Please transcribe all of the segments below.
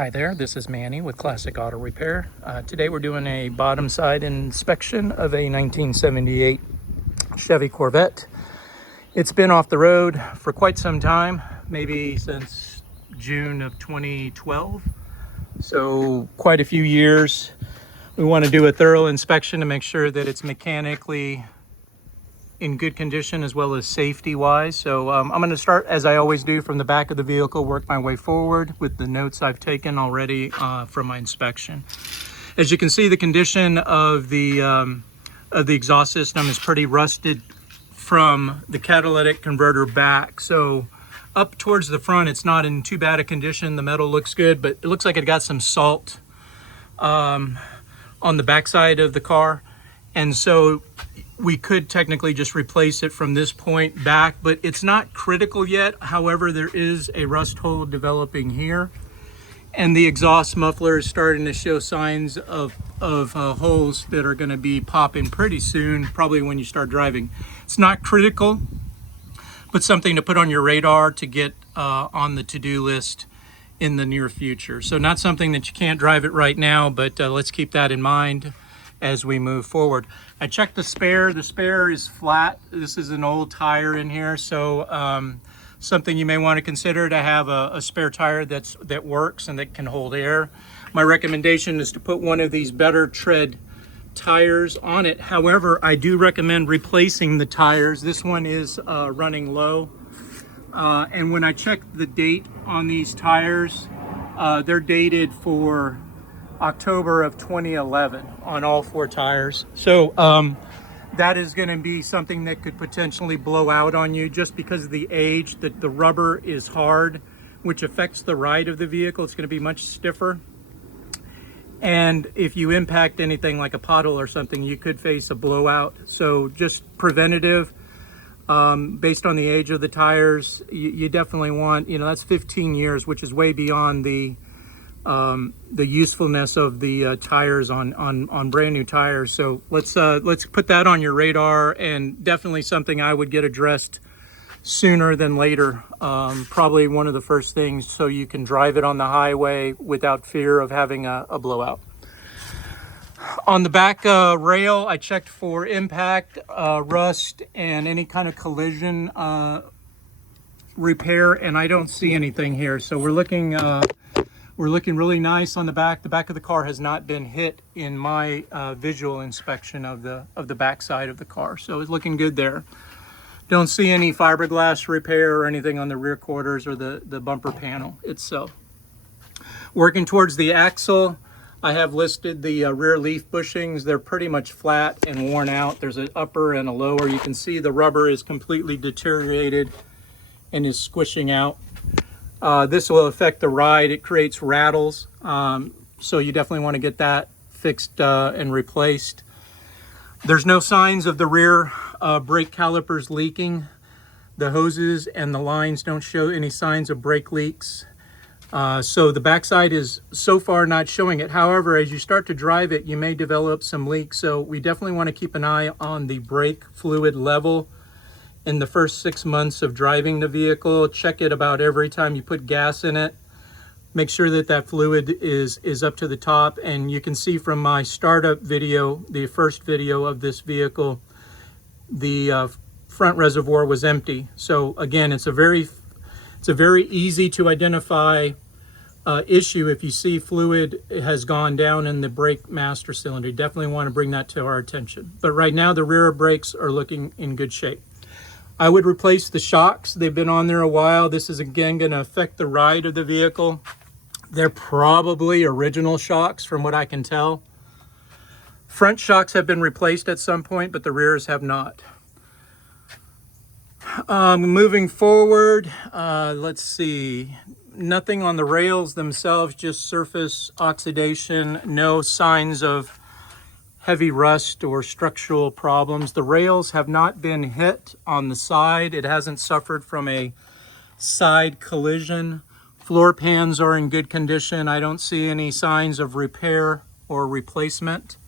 Hi there, this is Manny with Classic Auto Repair. Today we're doing a bottom side inspection of a 1978 Chevy Corvette. It's been off the road for quite some time, maybe since June of 2012. So quite a few years. We want to do a thorough inspection to make sure that it's mechanically in good condition as well as safety wise. So I'm going to start, as I always do, from the back of the vehicle, work my way forward with the notes I've taken already from my inspection. As you can see, the condition of the exhaust system is pretty rusted from the catalytic converter back. So up towards the front, it's not in too bad a condition. The metal looks good, but it looks like it got some salt on the backside of the car. And so we could technically just replace it from this point back, but it's not critical yet. However, there is a rust hole developing here, and the exhaust muffler is starting to show signs of holes that are going to be popping pretty soon, probably when you start driving. It's not critical, but something to put on your radar to get on the to-do list in the near future. So not something that you can't drive it right now, but let's keep that in mind as we move forward. I checked the spare. The spare is flat. This is an old tire in here, so something you may want to consider to have a spare tire that works and that can hold air. My recommendation is to put one of these better tread tires on it. However, I do recommend replacing the tires. This one is running low, and when I checked the date on these tires, they're dated for October of 2011 on all four tires. So that is going to be something that could potentially blow out on you just because of the age. That the rubber is hard, which affects the ride of the vehicle. It's going to be much stiffer. And if you impact anything like a puddle or something, you could face a blowout. So just preventative, based on the age of the tires, you definitely want, that's 15 years, which is way beyond the usefulness of the tires on brand new tires. So let's put that on your radar, and definitely something I would get addressed sooner than later. Probably one of the first things, so you can drive it on the highway without fear of having a blowout. On the back rail, I checked for impact, rust, and any kind of collision repair, and I don't see anything here. So we're looking really nice on the back. The back of the car has not been hit in my visual inspection of the back side of the car. So it's looking good there. Don't see any fiberglass repair or anything on the rear quarters or the bumper panel itself. Working towards the axle, I have listed the rear leaf bushings. They're pretty much flat and worn out. There's an upper and a lower. You can see the rubber is completely deteriorated and is squishing out. This will affect the ride. It creates rattles, so you definitely want to get that fixed and replaced. There's no signs of the rear brake calipers leaking. The hoses and the lines don't show any signs of brake leaks. So the backside is so far not showing it. However, as you start to drive it, you may develop some leaks. So we definitely want to keep an eye on the brake fluid level in the first 6 months of driving the vehicle. Check it about every time you put gas in it. Make sure that fluid is up to the top. And you can see from my startup video, the first video of this vehicle, the front reservoir was empty. So again, it's a very easy to identify issue if you see fluid has gone down in the brake master cylinder. You definitely want to bring that to our attention. But right now, the rear brakes are looking in good shape. I would replace the shocks. They've been on there a while. This is again going to affect the ride of the vehicle. They're probably original shocks from what I can tell. Front shocks have been replaced at some point, but the rears have not. Moving forward, let's see. Nothing on the rails themselves, just surface oxidation. No signs of heavy rust or structural problems. The rails have not been hit on the side. It hasn't suffered from a side collision. Floor pans are in good condition. I don't see any signs of repair or replacement.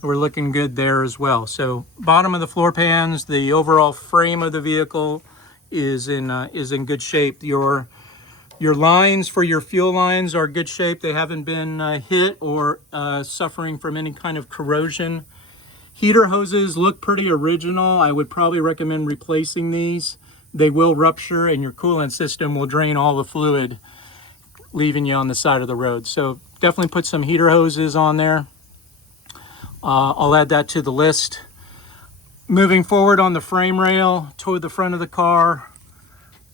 We're looking good there as well. So bottom of the floor pans, the overall frame of the vehicle is in good shape. Your Your lines for your fuel lines are good shape. They haven't been hit or suffering from any kind of corrosion. Heater hoses look pretty original. I would probably recommend replacing these. They will rupture and your coolant system will drain all the fluid, leaving you on the side of the road. So definitely put some heater hoses on there. I'll add that to the list. Moving forward on the frame rail toward the front of the car,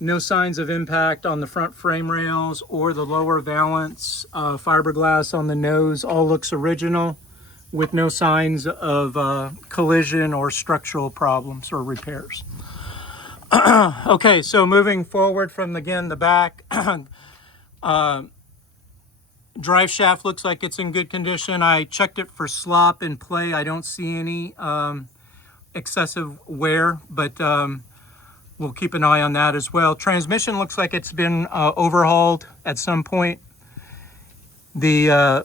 no signs of impact on the front frame rails or the lower valance. Fiberglass on the nose all looks original with no signs of collision or structural problems or repairs. Okay, so moving forward from, again, the back, drive shaft looks like it's in good condition. I checked it for slop and play. I don't see any excessive wear, but we'll keep an eye on that as well. Transmission looks like it's been overhauled at some point. The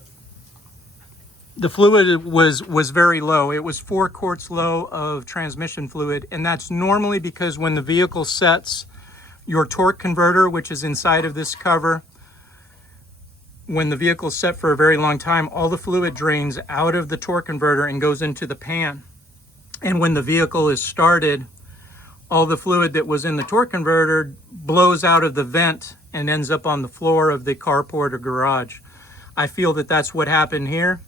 fluid was very low. It was 4 quarts low of transmission fluid, and that's normally because when the vehicle sets, your torque converter, which is inside of this cover, when the vehicle's set for a very long time, all the fluid drains out of the torque converter and goes into the pan. And when the vehicle is started, all the fluid that was in the torque converter blows out of the vent and ends up on the floor of the carport or garage. I feel that that's what happened here.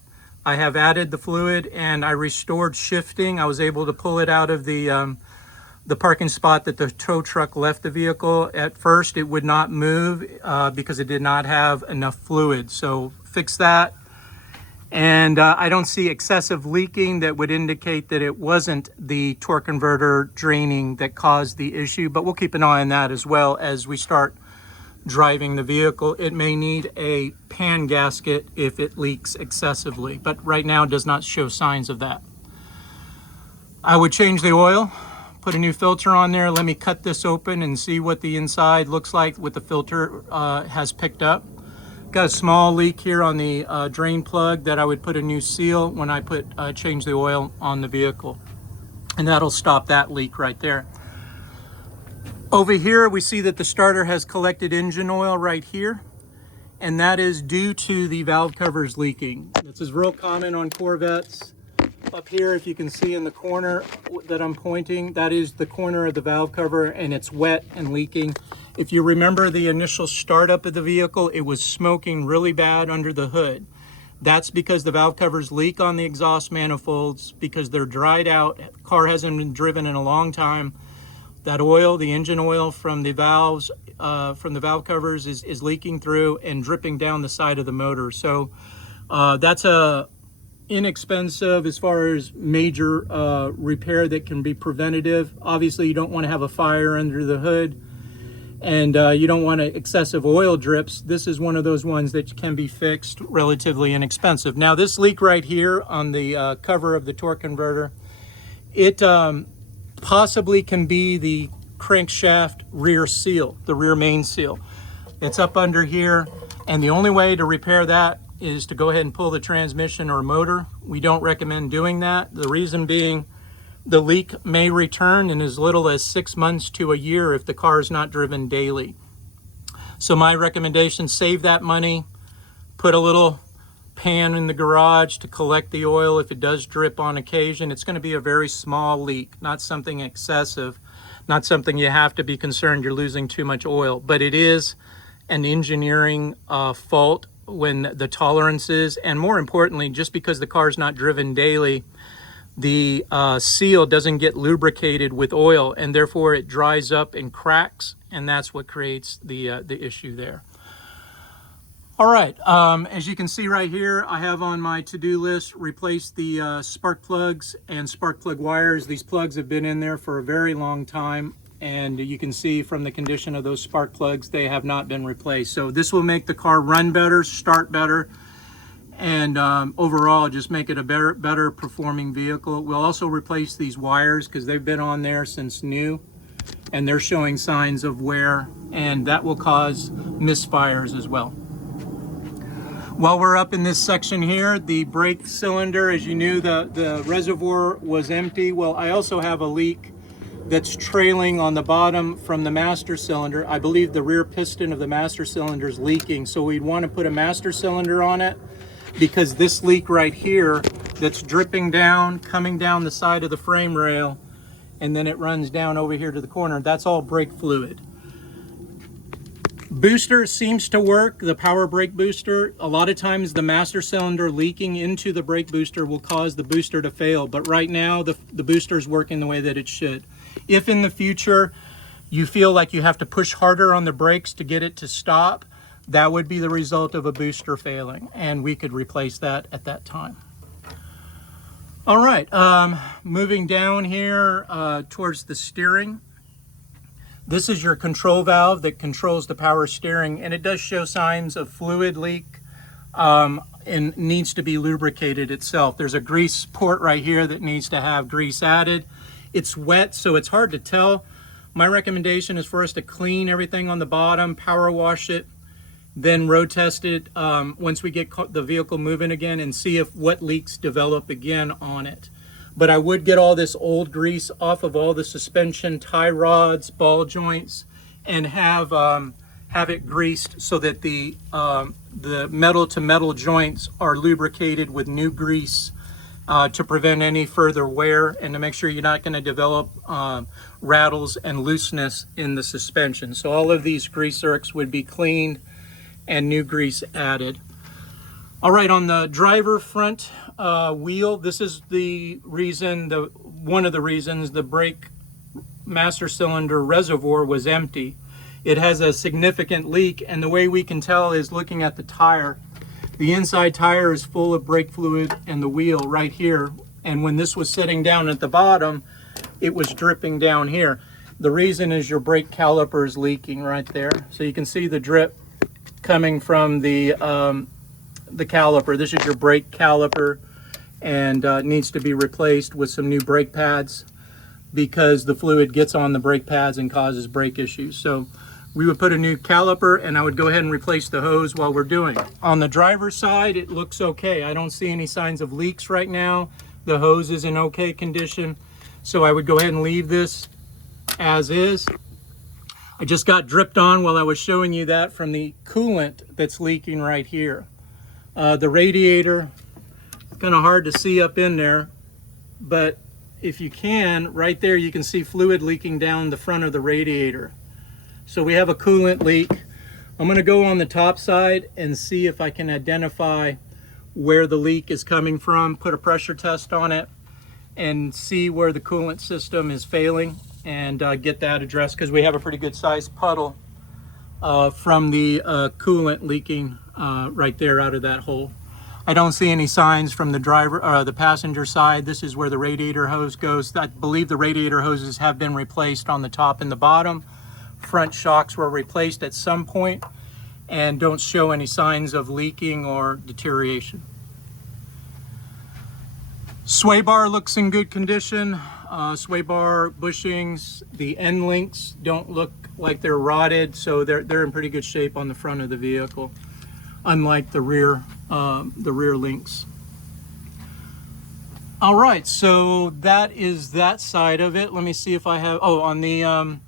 I have added the fluid and I restored shifting. I was able to pull it out of the parking spot that the tow truck left the vehicle. At first, it would not move because it did not have enough fluid. So fix that. And I don't see excessive leaking that would indicate that it wasn't the torque converter draining that caused the issue, but we'll keep an eye on that as well as we start driving the vehicle. It may need a pan gasket if it leaks excessively, but right now it does not show signs of that. I would change the oil, put a new filter on there. Let me cut this open and see what the inside looks like, what the filter has picked up. Got a small leak here on the drain plug that I would put a new seal when I change the oil on the vehicle, and that'll stop that leak right there. Over here we see that the starter has collected engine oil right here, and that is due to the valve covers leaking. This is real common on Corvettes. Up here, if you can see in the corner that I'm pointing, that is the corner of the valve cover, and it's wet and leaking. If you remember the initial startup of the vehicle, it was smoking really bad under the hood. That's because the valve covers leak on the exhaust manifolds because they're dried out. The car hasn't been driven in a long time. That oil, the engine oil from the valves, from the valve covers is leaking through and dripping down the side of the motor. So that's a inexpensive as far as major repair that can be preventative. Obviously, you don't want to have a fire under the hood, and you don't want excessive oil drips. This is one of those ones that can be fixed, relatively inexpensive. Now, this leak right here on the cover of the torque converter, it possibly can be the crankshaft rear seal, the rear main seal. It's up under here, and the only way to repair that is to go ahead and pull the transmission or motor. We don't recommend doing that. The reason being, the leak may return in as little as 6 months to a year if the car is not driven daily. So my recommendation, save that money, put a little pan in the garage to collect the oil if it does drip on occasion. It's going to be a very small leak, not something excessive, not something you have to be concerned you're losing too much oil, but it is an engineering fault when the tolerances, and more importantly, just because the car is not driven daily, the seal doesn't get lubricated with oil, and therefore it dries up and cracks, and that's what creates the issue there. All right, as you can see right here, I have on my to-do list, replace the spark plugs and spark plug wires. These plugs have been in there for a very long time, and you can see from the condition of those spark plugs, they have not been replaced. So this will make the car run better, start better, and overall just make it a better performing vehicle. We'll also replace these wires because they've been on there since new, and they're showing signs of wear, and that will cause misfires as well. While we're up in this section here, the brake cylinder, as you knew, the reservoir was empty. Well, I also have a leak that's trailing on the bottom from the master cylinder. I believe the rear piston of the master cylinder is leaking, so we'd want to put a master cylinder on it, because this leak right here that's dripping down, coming down the side of the frame rail, and then it runs down over here to the corner, that's all brake fluid. Booster seems to work, the power brake booster. A lot of times the master cylinder leaking into the brake booster will cause the booster to fail, but right now the booster is working the way that it should. If in the future you feel like you have to push harder on the brakes to get it to stop, that would be the result of a booster failing, and we could replace that at that time. All right, moving down here towards the steering. This is your control valve that controls the power steering, and it does show signs of fluid leak and needs to be lubricated itself. There's a grease port right here that needs to have grease added. It's wet, so it's hard to tell. My recommendation is for us to clean everything on the bottom, power wash it, then road test it once we get the vehicle moving again and see if what leaks develop again on it. But I would get all this old grease off of all the suspension, tie rods, ball joints, and have it greased so that the metal to metal joints are lubricated with new grease to prevent any further wear and to make sure you're not going to develop rattles and looseness in the suspension. So all of these grease zerks would be cleaned and new grease added. All right, on the driver front wheel, this is the reason, one of the reasons the brake master cylinder reservoir was empty. It has a significant leak, and the way we can tell is looking at the tire. The inside tire is full of brake fluid and the wheel right here, and when this was sitting down at the bottom, it was dripping down here. The reason is your brake caliper is leaking right there. So you can see the drip coming from the caliper. This is your brake caliper, and needs to be replaced with some new brake pads because the fluid gets on the brake pads and causes brake issues. So we would put a new caliper, and I would go ahead and replace the hose while we're doing it. On the driver's side, it looks okay. I don't see any signs of leaks right now. The hose is in okay condition, so I would go ahead and leave this as is. I just got dripped on while I was showing you that from the coolant that's leaking right here. The radiator, kind of hard to see up in there, but if you can, right there you can see fluid leaking down the front of the radiator. So we have a coolant leak. I'm going to go on the top side and see if I can identify where the leak is coming from, put a pressure test on it, and see where the coolant system is failing, and get that addressed, because we have a pretty good sized puddle from the coolant leaking right there out of that hole. I don't see any signs from the passenger side. This is where the radiator hose goes. I believe the radiator hoses have been replaced on the top and the bottom. Front shocks were replaced at some point and don't show any signs of leaking or deterioration. Sway bar looks in good condition. Sway bar bushings, the end links don't look like they're rotted, so they're in pretty good shape on the front of the vehicle, unlike the rear links. All right, so that is that side of it. Let me see if I have, on the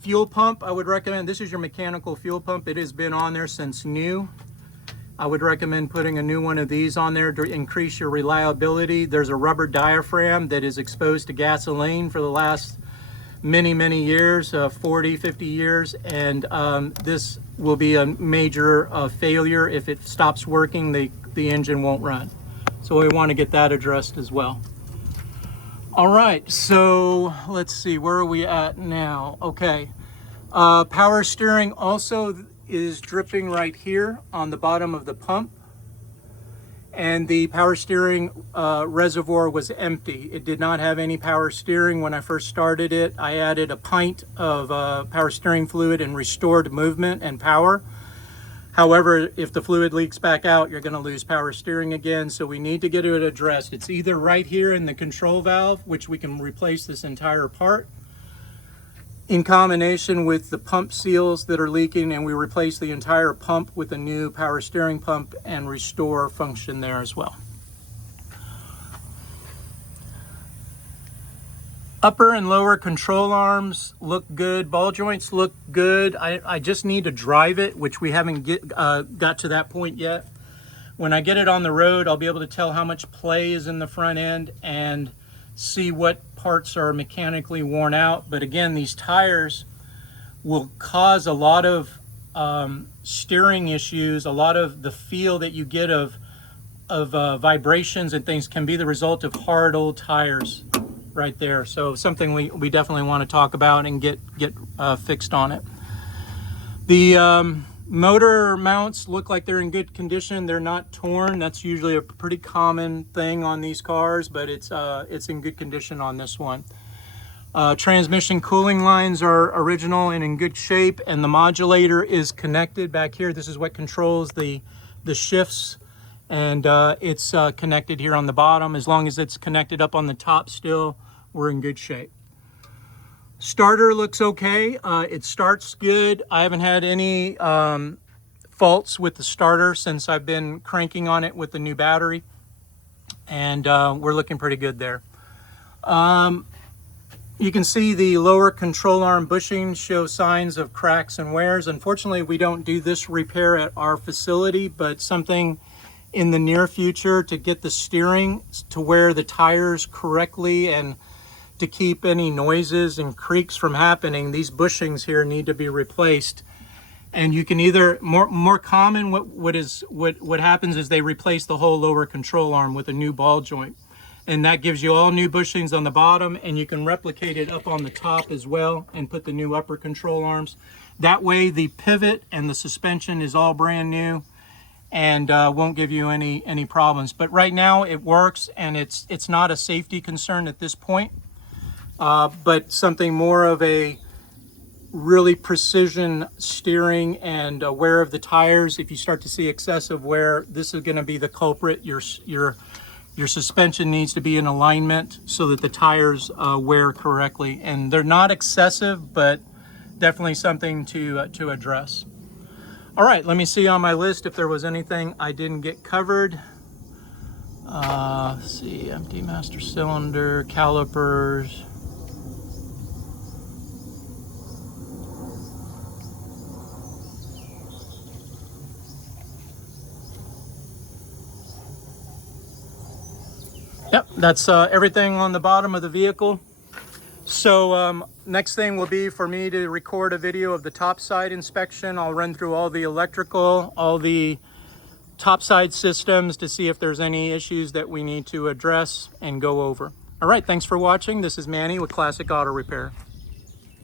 fuel pump, I would recommend, this is your mechanical fuel pump. It has been on there since new. I would recommend putting a new one of these on there to increase your reliability. There's a rubber diaphragm that is exposed to gasoline for the last many years, 40, 50 years, and this will be a major failure. If it stops working, the engine won't run. So we want to get that addressed as well. All right, so let's see, where are we at now? Okay, power steering also is dripping right here on the bottom of the pump, and the power steering reservoir was empty. It did not have any power steering when I first started it. I added a pint of power steering fluid and restored movement and power. However, if the fluid leaks back out, you're going to lose power steering again, so we need to get it addressed. It's either right here in the control valve, which we can replace this entire part, in combination with the pump seals that are leaking, and we replace the entire pump with a new power steering pump and restore function there as well. Upper and lower control arms look good. Ball joints look good. I just need to drive it, which we haven't got to that point yet. When I get it on the road, I'll be able to tell how much play is in the front end and see what parts are mechanically worn out. But again, these tires will cause a lot of steering issues. A lot of the feel that you get of vibrations and things can be the result of hard old tires right there. So something we definitely want to talk about and get fixed on it. The motor mounts look like they're in good condition. They're not torn. That's usually a pretty common thing on these cars, but it's in good condition on this one. Transmission cooling lines are original and in good shape, and the modulator is connected back here. This is what controls the shifts, and it's connected here on the bottom. As long as it's connected up on the top still, we're in good shape. Starter looks okay. It starts good. I haven't had any faults with the starter since I've been cranking on it with the new battery, and we're looking pretty good there. You can see the lower control arm bushings show signs of cracks and wears. Unfortunately, we don't do this repair at our facility, but something in the near future to get the steering to wear the tires correctly and to keep any noises and creaks from happening. These bushings here need to be replaced. And you can either, more common, what happens is they replace the whole lower control arm with a new ball joint. And that gives you all new bushings on the bottom, and you can replicate it up on the top as well and put the new upper control arms. That way the pivot and the suspension is all brand new and won't give you any problems. But right now it works, and it's not a safety concern at this point, but something more of a really precision steering and wear of the tires. If you start to see excessive wear, this is going to be the culprit. Your suspension needs to be in alignment so that the tires wear correctly. And they're not excessive, but definitely something to address. All right, let me see on my list if there was anything I didn't get covered. Let's see, empty master cylinder, calipers. Yep, that's everything on the bottom of the vehicle. So next thing will be for me to record a video of the topside inspection. I'll run through all the electrical, all the topside systems to see if there's any issues that we need to address and go over. All right, thanks for watching. This is Manny with Classic Auto Repair.